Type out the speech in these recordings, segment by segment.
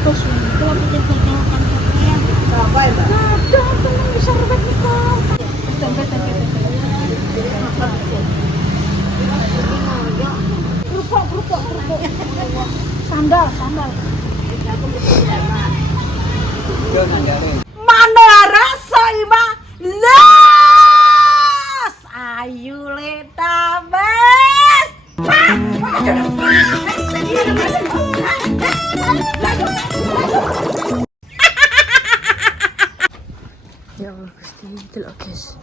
Terus kalau bikin bocoran ya. Apa ya, Mbak? Ada temen bisa robek niko. Tempe. Kerupuk. Sandal. Mana rasa ima les ayu leta bes. Ya Allah Gusti, delok guys.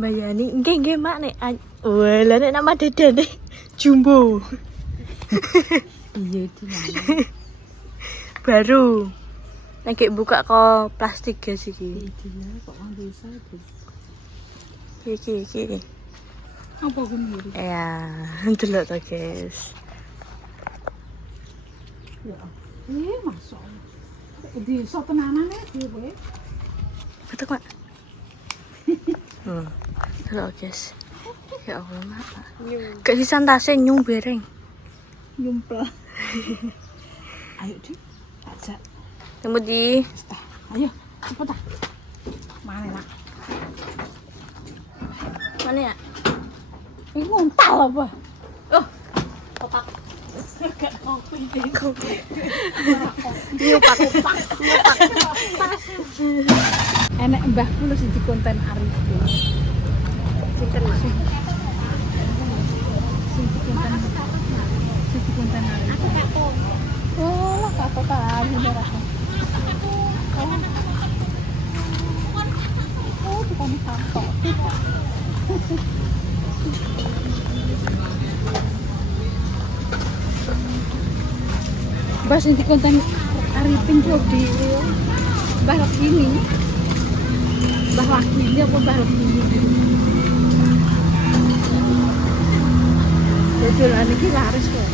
Bayani nggih mak nek wah lha nek nama dedene jumbo. Iya itu baru lagi buka kok plastik guys iki. Kok nang desa itu? Iki. Apa gini? Ya, delok to guys. Ya. Masuk. Di desa tenanane dhewe. Betul mak. Delok guys. Ya Allah mak. Gak disantase nyung bereng. Nyumpel. Ayo di ajak. Temu di. Ayo, cepet ah. Mana nak? Mana ya? Ini nguntal apa? Oh, Otak. Gak kopi. nyupak. Enek mbah kula sing di konten Arif. Sinten mak? Sing di konten Arif. Oh, lah kata tadi merah. Oh, bukan kantor. Mbah sing di konten Arifin jog di Mbah Lakini. Mbah Lakini apa Mbah Lakini? Dodolan iki laris kok.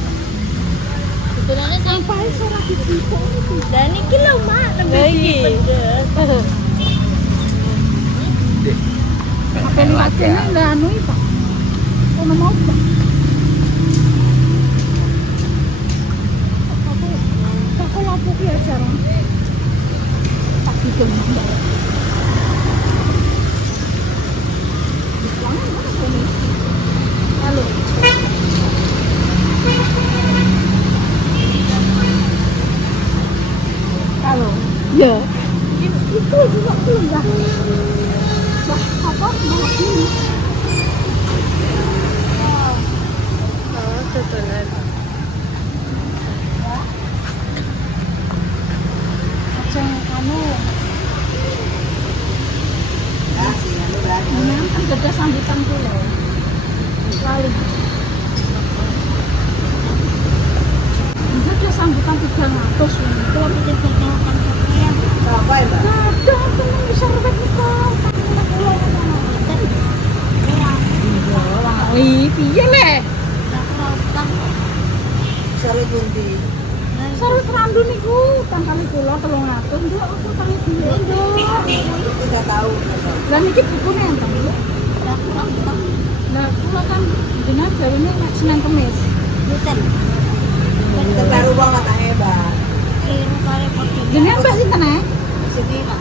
Betulane sing Sampai ora ditipu. dan iki lho mak nembe pedes. Apa lihatnya nggak anu itu? Oh mau apa? Aku lampu ya jarang. Tak bikin. Halo. Halo. Ya. Itu juga belum dah. Wah, apa? Malah ini. Oh, dodolan. Aceh anu. Ini kan gede sambutan dulu. Kali. Ini ada sambutan 300. Kalau bikin bocoran ya. Apa ya, Mbak? Ada temen bisa robek niko. Ih, piye le? Sare pundi? Sarut randu niku tangkali kula 300. Nduk aku tangi dhewe, Nduk. Tidak tahu. Lah niki bukune enten, Nduk. Lah kula kan jenengan jarine nek Senin Kamis. Terbaru banget ae, Mbak. Jenengan Mbah sinten ae? Sini, Pak.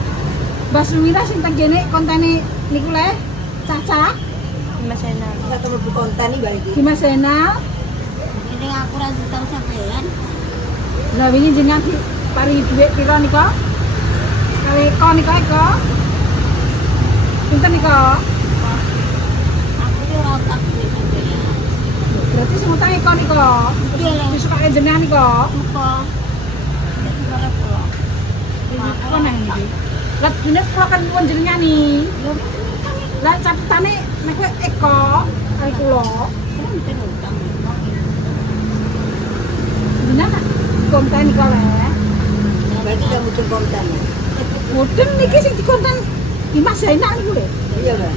Mbah Suwira sing tenggene kontene niku le Caca, Mas Enal. Enggak tahu bu konten nih, Mbak iki. Dimas Zainal. Ini aku ra tahu sampean. Lah wingi jenengan dipari dhuwit pira nika? Kali eko nika eko. Pinten nika? Aku yo ora tak duwe sampean. Berarti sing utang eko nika. Iya lho. Disukake jenengan nika. Apa? Nek ora kok. Apa nang iki? Lah dene kula kan nuwun jenengan nih. Lah catetane nek kowe eko kali kula. Enten utang. Jenengan konten nika le. Berarti kamu muncul konten. Mudeng niki sing dikonten Dimas Zainal niku lho. Iya, Mbak.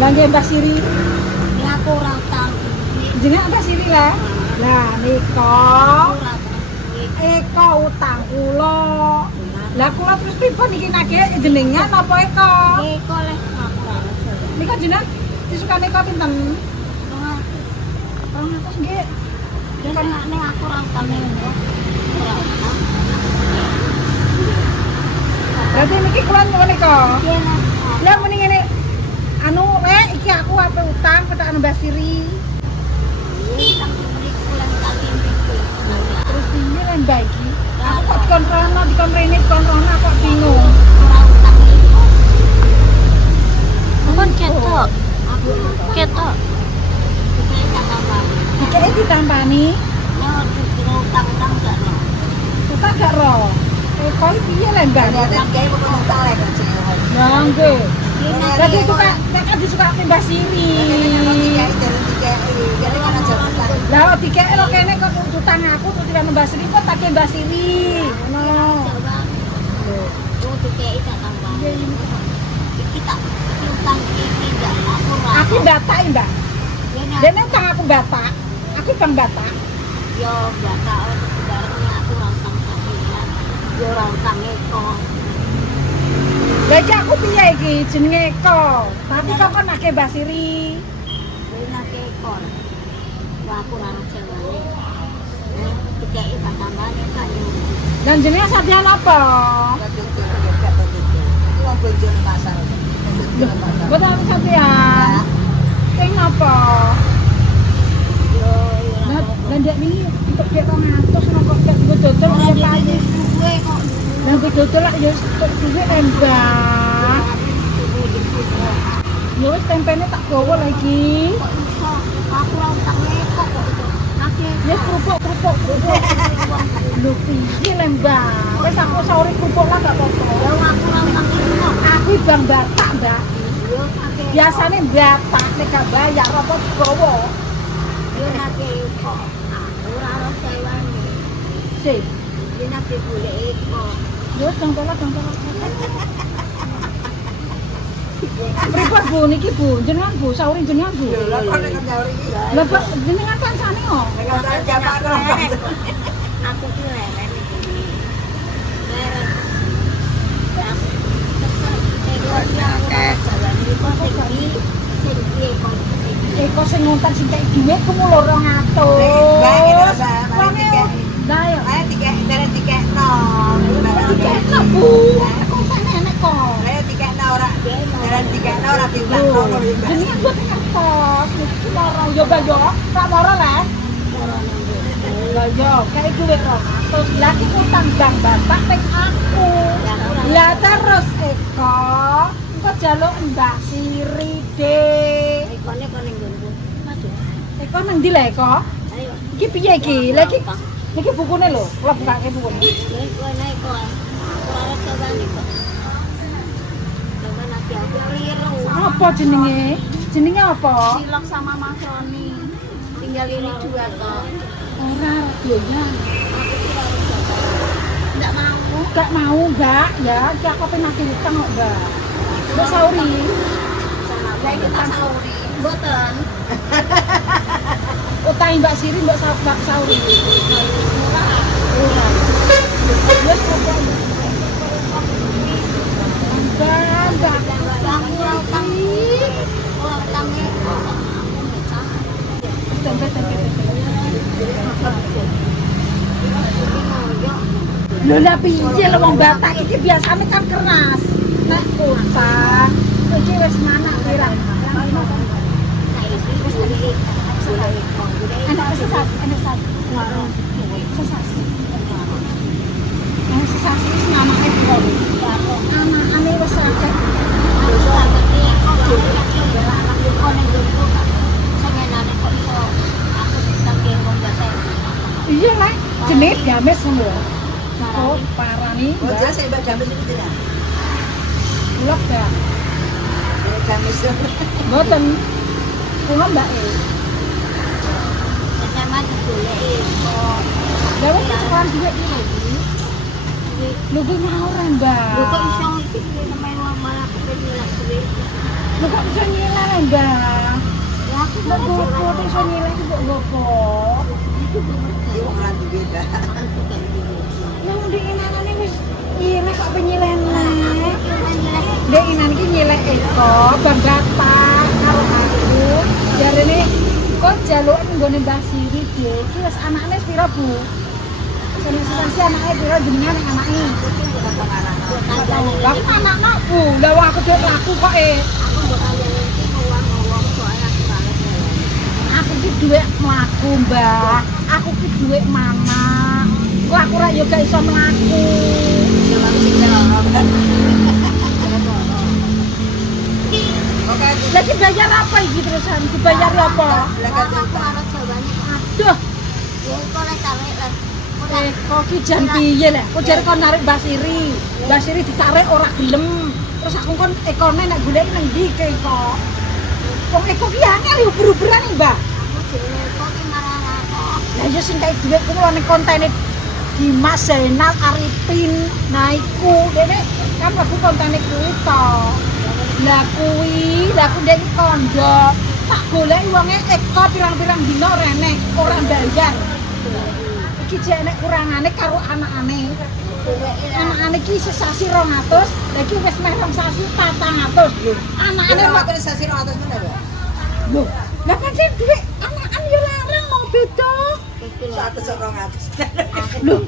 Lah nggih Mbak Siri. Ini aku ora tahu. Jenengan Mbak Siri le. Lah nika Ora eko utang kula. Lah kula terus pripun iki nagih jenengan apa eko? Eko leh aku ora. Nika jenengan disukane kok pinten? 200 nggih. Kan nek aku ora utang nego. Ora utang. Berarti niki kula nyuwun nika. Iya nak. Lah muni ngene. Anu iki aku ape utang ketak anu Mbak Siri. Ini tak beri pulang kali ini. Terus piye lah Mbak iki? Aku kok dikontrono, dikomrene, dikontrono aku kok bingung. Ora utang nego. Bukan ketok. Aku Ketok. kita tak tambah. Dikene ditampani, Nek utang-utang gak no. kita gak ro. Kok piye lah Mbak? Ternyata kayak mau kontak lah kan sih. Nah, nggih. Ini Berarti itu kan disuka Mbak Siri. Jadi kan aja kontak. Lah dikek lo kene kok utang aku terus tidak Mbak Siri kok tak Mbak Siri. Ngono. coba. Oh, dikei tak tambah. Iki tak utang iki gak aku ora. Aku batak Mbak. Dene utang aku batak. Aku bang batak. Yo batak bareng aku ora utang sampeyan. Yo ora utang eko. Lah iki aku piye iki jenenge Eko. Tapi kok kan akeh Mbak Siri. Dene eko. Wah aku ora jawane. Dikei tak tambah nek gak yo. Dan jenenge Sadian apa? Itu wong bonjol pasar. Boten aku Sadian. Sing apa? Dan dia ini untuk dia 200 nang kok gue dodol Ora ya Pak. duwe kok. Lah gue dodol lah ya untuk duwe Mbak. Ya wis tempene tak gawa lagi. Kok iso? Aku ora utang eko kok iso. Akeh. Ya kerupuk. Lho piye le Mbak? Wis aku sore kerupuk lah gak apa-apa. Yo aku ora utang eko. Aku bang Batak, Mbak. Yo akeh. Biasane Batak nek gak bayar apa digawa. Yo akeh eko. Aku ora ora jawane. Sih. Yo akeh golek eko. Ya wis dongkol. Pripun Bu niki Bu? Jenengan Bu, sauri jenengan Bu. Lah kok nek nyauri iki. Lah Pak, jenengan kancane kok. Nek kata jamak Aku ki leren iki. Leren. Eko yang jalan iki sing eko. Eko sing ngontan sing kei dhuwit ku mulo 200. Mbak ini rasa mari tiket. Lah ya. Ayo tiket, dari tiket no. Dikekno Bu. Kontan enek kok. Ayo tiket no ora. Dari tiket no ora timbang no. Jenengan mboten ngertos. Niki loro yo Mbak yo. Tak loro le. Lah yo, kae dhuwit 200. Lah iki utang Bang Bapak ning aku. Lah terus Eko, engko jaluk Mbak Siri deh. Ekone kok ning nggonku. Eko nang ndi le Eko? Ayo. Iki piye iki? Lah iki bukune lho, kula bukake bukune. Eko naik kok. Aku ora jawane kok. Coba nanti aku keliru. Apa jenenge? Jenenge apa? Silok sama Mas Roni. Tinggal ini 2 kok. Ora doyan. Aku kira harus jaga. Enggak mau. Gak mau, Mbak. Ya, iki aku pengen nagih utang kok, Mbak. Mbak sauri. Ya kita sauri. Mboten. Utangi Mbak Siri, Mbak sauri. Ora. Wes pokok. Mbak. Aku ora utang. Ora utang kok. Tempe. Ngoyo. Lho lah piye lho wong Batak iki biasane kan keras. Nek utang iki wis manak pirang. Anak sesat. Sesat. Yang sesat iki anake kok. Anakane wis akeh. Iya lah, jenenge gamis ngono. Oh, parani. Oh jelas saya Mbak Jamis itu tidak. Blok ya. Jamis. Mboten. Kula Mbak e. Lah wis sekolah dhuwit iki lho. Lho ki ngawur Mbak. Lho kok iso nyileh Mbak? Lho kok iso nyileh iki kok ngopo? Ini wong randu beda. Yang di inanane wis nyileh kok penyilehne. Dek inan iki nyileh Eko, Bang Bapak karo aku. nggone Mbah Siri dhewe iki wis anakne pira, Bu? Sing anake pira jenengan ning anake? Lah aku anak Bu, lah wong aku dhewe laku kok Aku ki dhuwit mlaku, Mbah. Aku ki dhuwit mana. Kok aku ra yo gak iso mlaku. Lagi bayar apa iki terusan? Dibayar apa? Aduh. Kok ki jan piye lek? Kok jare kon narik Mbah Siri. Mbah Siri ditarik ora gelem. Terus aku kon ekone nek golek nang ndi kok. Wong eko ki angel uber-uberan, Mbak. Lah yo sing kae dhuwit kuwi ning kontene Dimas Zainal Arifin. Nah iku dene kan aku kontene kuwi to. Lah kuwi, lah aku ndek kondo. Tak goleki wonge eko pirang-pirang dina rene ora bayar. Iki jek nek kurangane karo anakane. Anakane ki sesasi 200, lha iki wis meh rong sasi 400. Anakane Waktu sasi 200 meneh, Mbak. Loh, lah pancen dhuwit anakan yo larang mau beda. 100 200. Loh,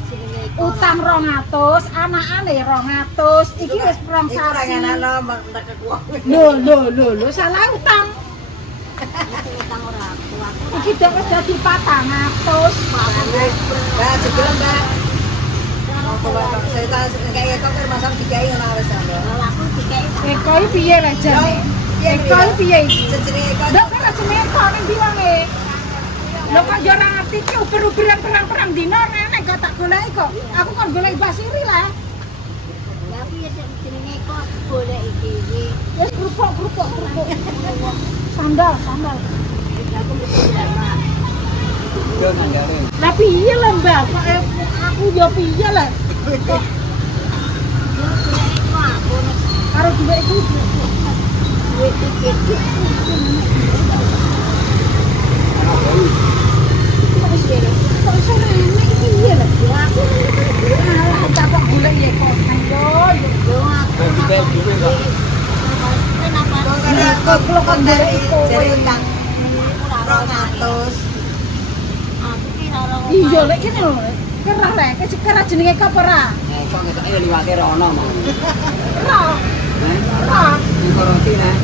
utang 200, anakane 200, iki wis rong Iku sasi. ora ngene mentek uang. Lho, salah utang. Iki dek wis dadi 400. Mbak, jebul, Mbak. Saya tahu kayak kok masang dikai ngono wis sampe. Eko iki piye lah jane? Eko iki piye iki? Jenenge kok Lho kan jenenge kok ning ndi wonge? Lho kok yo ora ngerti ki uber-uberan perang-perang dina nenek gak tak goleki kok. Aku kon goleki Mbah Siri lah. Wis kerupuk. Sandal. Lah piye lah Mbak? Kok aku yo piye lah? Karo dhuwit iku kok iso rene iki piye lah? Alah capok golek ya kok. Kok kandare iku jare utang 200. iya lek kene lho. Kerah lek, kerah jenenge kok ora? Kok ngetoke liwate rono mau. Ora. Iki roti nah.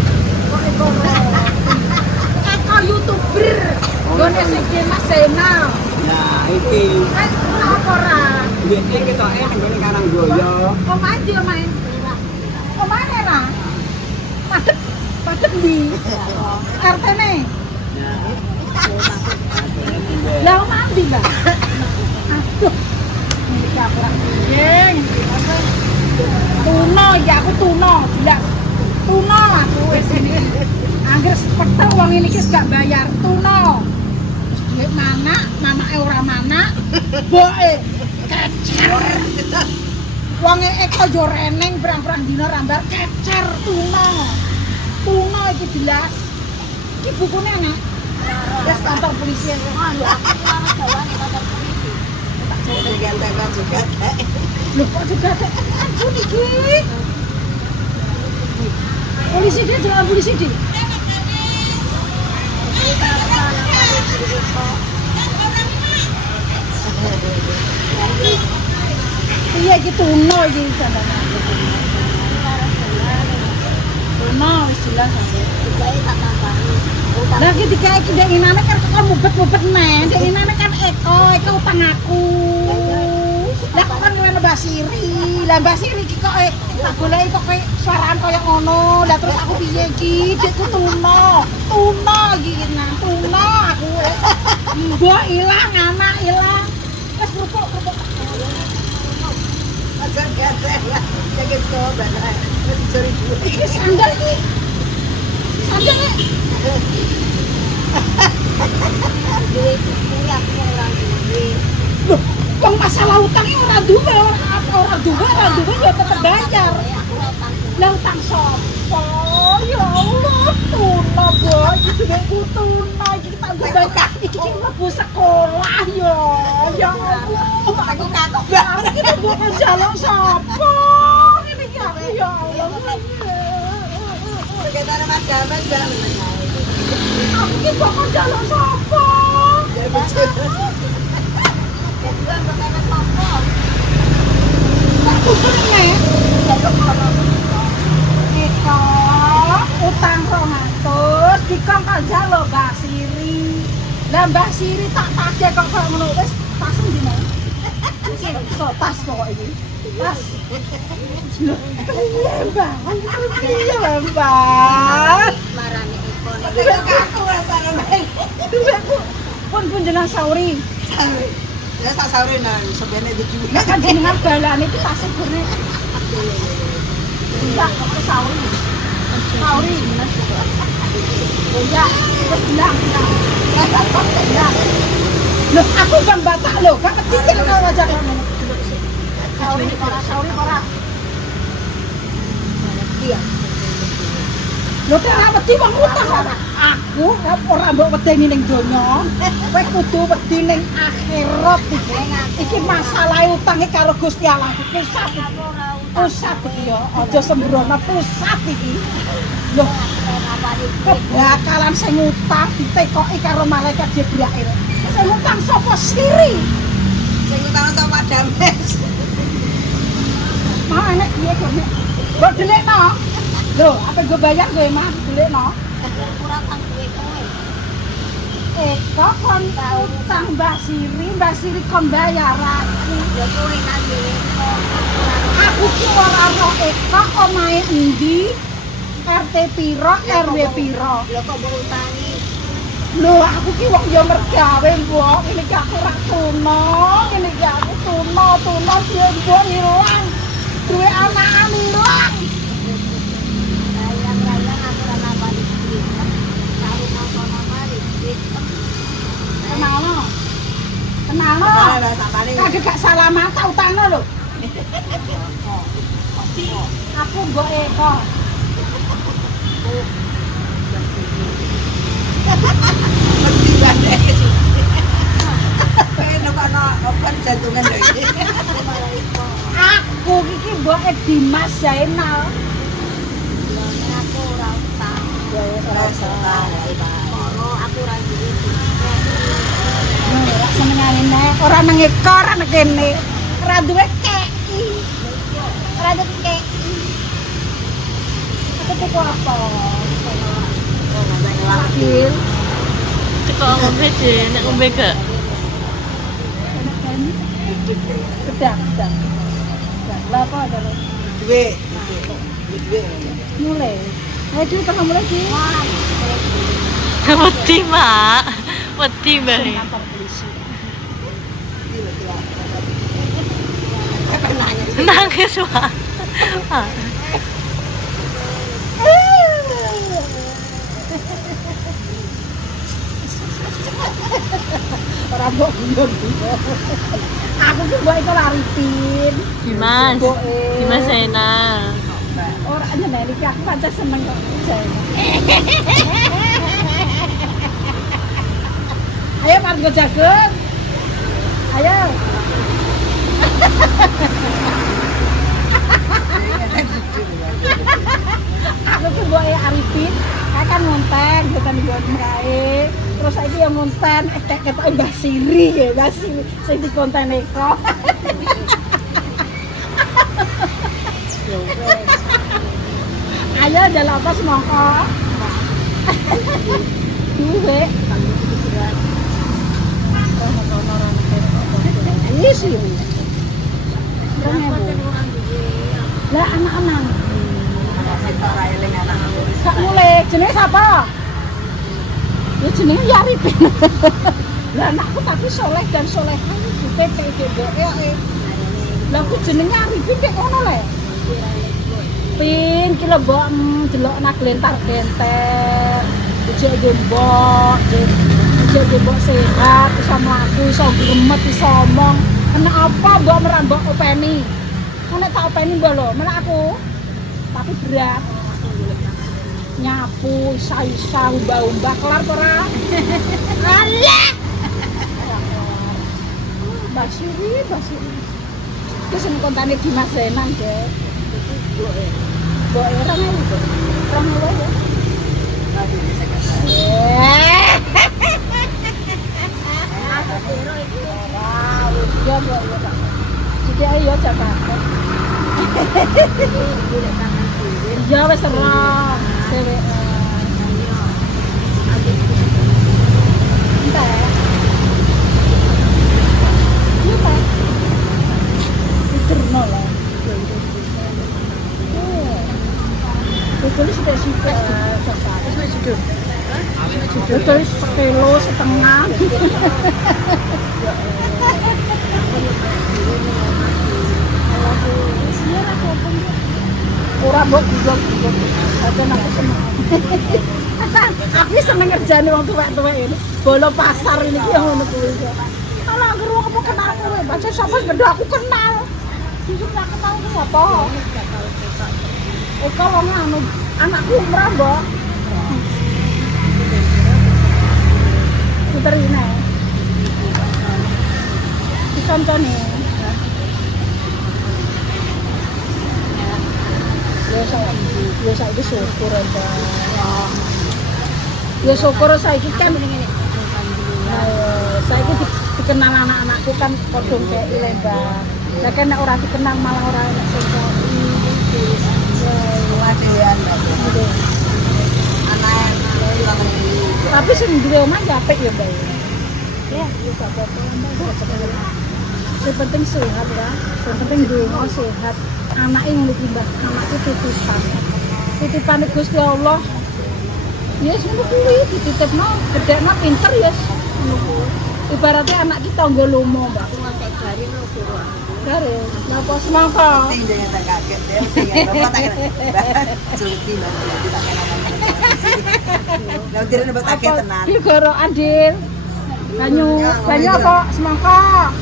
Eko YouTuber. Gone sing Dimas Zainal. Nah, iki. Apa ora? Iki ketoke nang ngene Karanggoyo. Omahe ndi omahe? Omahe ora? Padhet ndi? RT-ne. Lah omahe ndi, Mbak? Aduh. Iki aku ora nggih. Tuno ya aku tuno, jelas. Tuno aku wis ini. Angger sepeteng wong ini iki gak bayar tuno. Wis duit mana, mamake ora mana, boke kecer. Wonge eko yo reneng perang-perang dina rambar kecer tuno. Tuno iki jelas. Iki bukune ana. Wis kantor polisi. Loh kok juga ada ampun iki. Polisi dia jangan polisi dia. Iya iki tuno iki jandane. Tuno wis jelas aku. Lah iki dikae iki ndek inane kan kok mubet-mubet neh. Ndek inane kan Eko utang aku. Lah kok kan ngene Mbah Siri. Lah Mbah Siri iki kok tak goleki kok suarane kaya ngono. Lah terus aku piye iki? Dekku tuno. Tuno iki nang tuno aku. Mbok ilang, anak ilang. Wes kerupuk. Aja gatel lah. Jaket coba lah. Dicuri duit. Iki sandal iki. Sandal iki. Loh, wong masalah utangnya ora duwe ya tetep bayar. Lah utang sapa? Ya Allah, tuno boy, iki dhuwitku tuno, iki tak bayar. Iki mlebu sekolah ya. Ya Allah, aku kakok banget iki mbok njaluk sapa? Ngene iki aku ya Allah. Sekretare Mas Gamas, Mbak. Aku iki mbok njaluk sapa? Kedua makanya sopo. Eko utang 200 dikongkon aja lho Mbak Siri. Lah Mbak Siri tak tagih kok koyo ngono wis tas ndi nek. So tas kok iki. Tas. Lho, iya Mbak. Iya Mbak. Marane Eko nek Aku apa Duitku pun jenengan sauri. ya tak sahur nah sebenarnya itu Nek kan jenengan balane iki tas gurne. Enggak, kok sauri. Sauri. Enggak, terus bilang. Loh, aku bang batak loh, gak kecil kau wajah kamu. Sauri, ora. Iya. Loh, kok wedi wong utang kok. Aku ora mbok wedeni ning donya. Kowe kudu wedi ning akhirat iki. Iki masalah utange karo Gusti Allah. Pusat iki ya, aja sembrono pusat iki. Loh, kebakalan sing utang ditekoki karo malaikat Jibril. Sing utang sapa Siri? sing utama sama Dames Mah enek piye kok nek. Mbok delikno. Lho, apa gue bayar gue mah delikno. kurang tang duwe kowe. Kok kon utang Mbak Siri kon bayar aku. Ya kowe nang duwe Eko. Aku ki ora ro Eka omahe endi? RT piro, RW piro. Lho kok mbok utangi? Lho aku ki wong yo mergawe, Mbok. Ini ki aku ora tuno, ini ki aku tuno yo mbok ilang. Duwe anakan ilang. Layang-layang aku ora nambani duit. Karo napa-napani duit. Kenalno. Kenalno. lah samane Kagak gak salah mata utangno lho. Aku mbok Eko. mesti banget kayak ono open jantungan lho iki Aku iki mboke Dimas Zainal. Lha aku ora utang. Ya wis ora salah. Moro aku ora duwe Ora senengane nek ora nang Eko ora nang kene. Ora duwe KI. Ora duwe KI. Aku tuku apa? Wakil. Teko ngombe je, nek ngombe gak. Gedang. Lah apa ada lho? duwe Mulai. Ayo dulu kan mulai di Wedi, Mak. Wedi, Mbak. kantor polisi. Nangis, Mak. Ah. Ora mbok guyon. Aku ki mbok iku laripin. Dimas. Mboke. Dimas Zainal. Ora nyeneni iki aku pancen seneng kok Zainal. Ayo Mas go jagung. Ayo. Aku ki mbok Arifin, aku kan ngonten bukan buat merae. Terus saiki yang ngonten ketok Mbah Siri ya, Mbah Siri sing dikonten Eko. Ayo jalan apa semongko. Duwe. Ini sih. Lah anak-anak. Kak mulai jenenge sapa? Ya jenenge Yaripin. Lah anakku tapi soleh dan soleha iki TPDBE. Lah aku jenenge Arifin kek ngono le. Pin ki lho mbok delok nak glentar-glenter. Ujek mbok, ujek mbok sehat, iso mlaku, iso gremet, iso omong. Kena apa mbok merambok openi? Nek tak openi mbok lho, menak aku. Tapi berat. Nyapu, isa-isa, umbah-umbah, kelar ora? Alah! Mbak Siri. Itu sing kontane Dimas Zainal, Dek. Mbok ora ngewu. Ora ngewu ya. Terus kilo setengah. Ora mbok juga. Ada aku seneng. Aku seneng ngerjani wong tuwek-tuwek ini. Bolo pasar ini ki ngono kuwi. Kalau aku apa kenal kowe, baca sapa gede aku kenal. Sing tak kenal ku apa? Kalau anu anakku umrah, Mbak. Puter ini. Dicontone. Ya saiki syukur aja. Ya syukur saiki kan ngene. Saiki dikenal anak-anakku kan padha kayak Lembang. Lah kan nek ora dikenal malah ora enak sing tapi sing duwe omah ya apik ya, Mbak. Ya, yo gak apa-apa. Yang penting sehat ya. Yang penting duwe sehat. Anake ngono ki, Mbak. Anake titipan. Titipane Gusti Allah. Ya wis ngono kuwi dititipno, gedhekno pinter ya. Ngono kuwi. Ibaratnya anak kita nggo lomo, Mbak. Garis, napa semangka? Tinggal tak kaget deh. Tinggal tak kaget. Cuti nanti kita kenal. Nanti dia buat kaget tenan. Di goro Adil. Banyu apa? Semangka.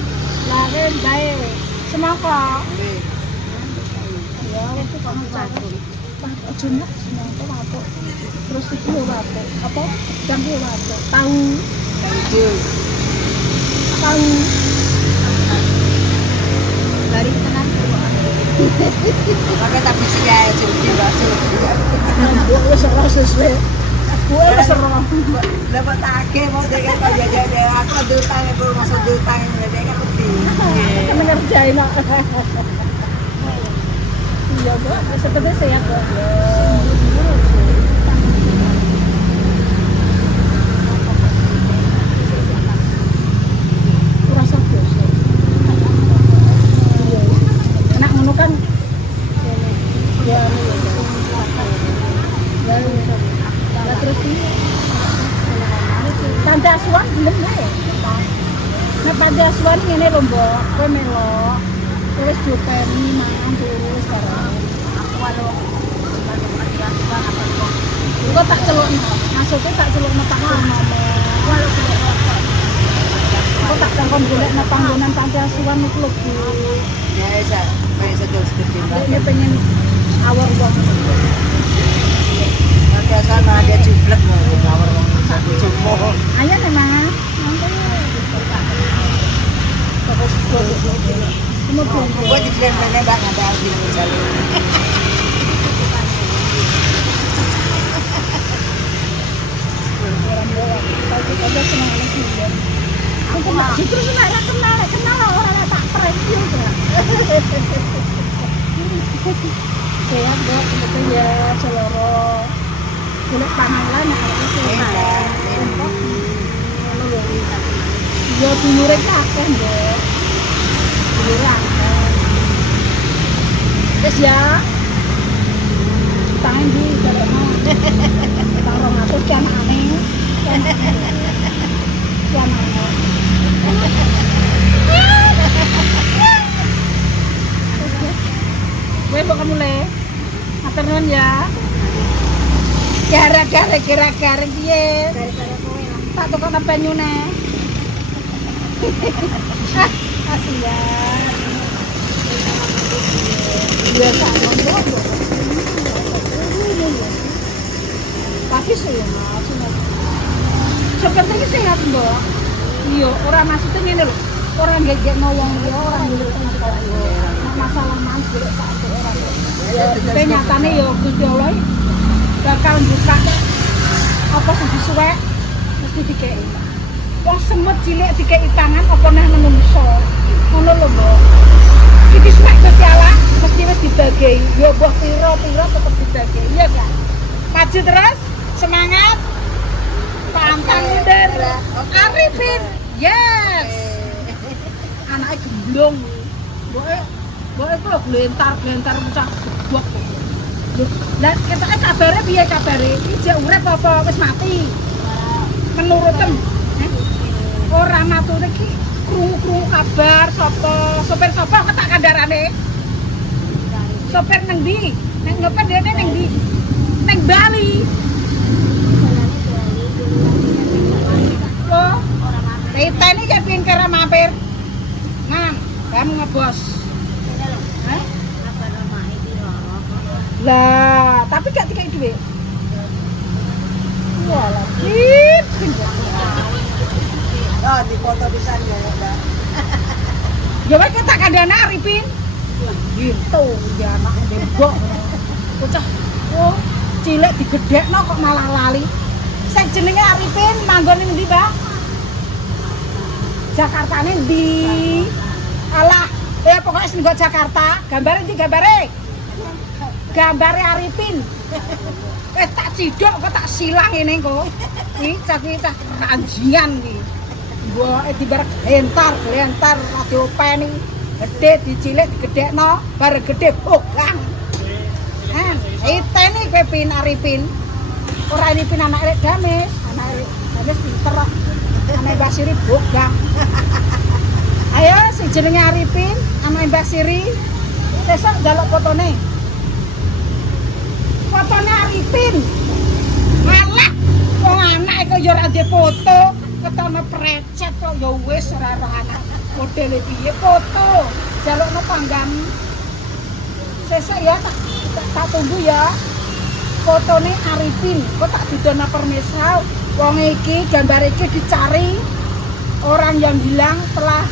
Lah kan bae. Semangka. Ya, itu kamu cakep. Ujungnya semangka apa? Terus itu apa? Apa? Jambu apa? Tahu. Tahu. Dari tenan Makanya tak bisa kayak cuti baca. Gue serah sesuai. Gue serah. Dapat take mau dengan kau jajan aku dutang itu masuk dutang ini dia kan lebih. Kami ngerjain mak. Iya Bu, seperti sehat Bu. Rasa biasa. Anak ngono kan ya terus ini Panti Asuhan belum nih. Nah Panti Asuhan ini lho Mbok, kowe melok. Terus dipeni mangan terus sekarang. aku walau panti asuhan apa kok Kok tak celukno. Maksudnya tak celukno tak ngomong. walau tidak rokok Kok tak takon golekno panggonan Panti Asuhan iku lho Bu. Ya bisa, bisa terus ketimbang. Dia pengen awar wong. Nanti asal malah dia cuplek mau ngawur satu cumo. Ayo memang. Semua Gua di film mana bang ada di jalur. aja senang lagi ya. Aku mak justru senang kenal orang tak preview ya. Sehat dok sebetulnya seloro kulit panalan yang harus sehat. Ya dulure akeh dok. Dulure akeh. Wis ya. Tangan di jalurno. Tarong aku kan aneh. Gue bakal mulai atur nuwun ya. Gara-gara piye? Tak tukang banyune. Kasihan. Biasa ngomong. Tapi sehat. Sepertinya sehat, Mbak. Iya, orang maksudnya ngene lho. Orang gegekno wong liya, orang golek masalah. Masalah mas golek satu orang. Tapi nyatane ya Gusti Allah bakal buka apa sing disuwek mesti dikeki. Wong semut cilik dikeki tangan apa neh menungso. Ngono lho, Mbak. Iki suwek Gusti Allah mesti wis dibagi. Ya mbah pira-pira tetep dibagi. Iya kan? Maju terus, semangat. Pantang mundur. Arifin. Yes. Anake gemblong. Mbok iku lho glentar pecah gebok. Lho, lah ketoke kabare piye kabare? Iki jek urip apa wis mati? nurutem. Ora matur iki krungu-krungu kabar sopir sapa kok tak kandarane. Sopir nang ndi? Nek nyopir dene nang ndi? Nang Bali. Oh, ini kayak pin kira mampir. Nah, kamu ngebos. Hah? Lah, tapi gak dikai duit. Walah, Oh, di foto di sana ya, Mbak. ya wes tak kandana Arifin. Gitu, ya anak bebok. Bocah, oh, cilik digedhekno kok malah lali. Sing jenenge Arifin manggon ning ndi, Mbak? Jakartane ndi? Alah, ya pokoknya sing go Jakarta, gambare ndi gambare? Gambare Arifin. Tak cidok kok tak silang ngene kok. Iki cah anjingan iki. Mbok dibarek hentar radio peni. Gede dicilik digedhekno, bareng gede bogang. Iteni kowe pin Arifin. Ora ini pin anak Rek Dames, anak Rek Dames pinter kok. Anak Mbak Siri bogang. Ayo sing jenenge Arifin, anak Mbak Siri. Sesuk njaluk fotone. Fotone Arifin. Malah wong anak kok ya ora ndek foto, ketone precet kok ya wis ora roh anak. Modele piye foto? Jalukno panggam. Sesuk ya tak tunggu ya. Fotone Arifin, kok tak didono permisal. Wong iki gambar iki dicari orang yang hilang telah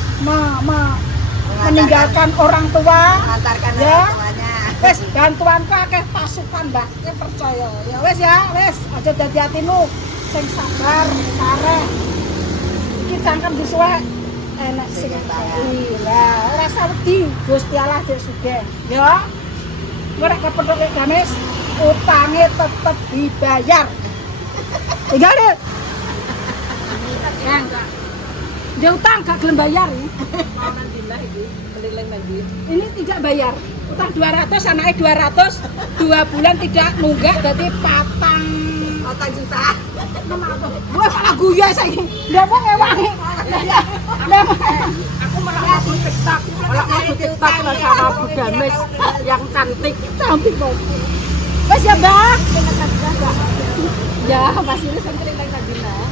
meninggalkan orang tua. Mengantarkan ya. orang tuanya. Wes bantuanku akeh pasukan, Mbak. Kowe percaya. Ya wes, aja dadi atimu sing sabar, kareh. Iki cangkem disuwek enak sing lah, ora usah wedi, Gusti Allah dek sugih. Ya. Kowe rek kepethuk Rek Dames, utange tetep dibayar. Tinggal deh. Dia utang gak gelem bayar. Ini tidak bayar. Utang 200, anaknya 200, 2 bulan tidak nunggak, jadi patang juta. Wah, malah guya saya. Nggak mau ngewangi. Aku malah masuk TikTok. Malah masuk TikTok sama Bu Dames yang cantik. Cantik kok. Mas ya, Bang. Ya, masih ini sering tadi, nah.